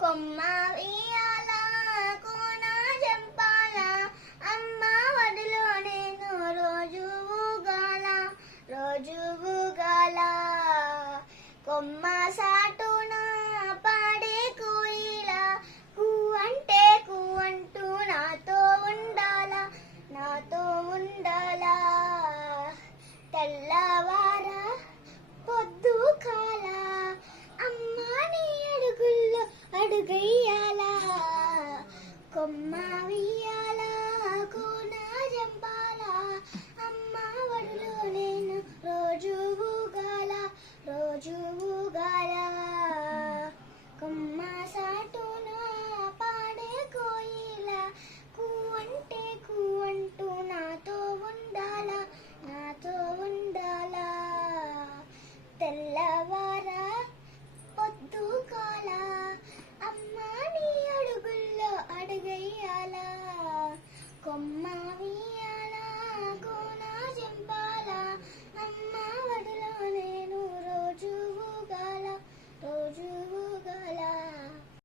కొమ్మ ఉయ్యాల కోన జంపాల అమ్మ వడిలో నేను రోజు ఊగాల కొమ్మ సాటున పాడే కోయిల కూ అంటే కూ అంటూ నాతో ఉండాలా తెల్లవార పొద్దు కాల అమ్మ నీ అడుగుల్లో అడుగయ్యాల కొమ్మ ఉయ్యాల కోన జంపాల అమ్మ వడిలో నేను రోజు ఊగాల కొమ్మ సాటున పాడే కోయిల కూ అంటే కూ అంటూ నాతో ఉండాలా తెల్లవార పొద్దు కాల అమ్మ నీ అడుగుల్లో అడుగయ్యాల కొమ్మ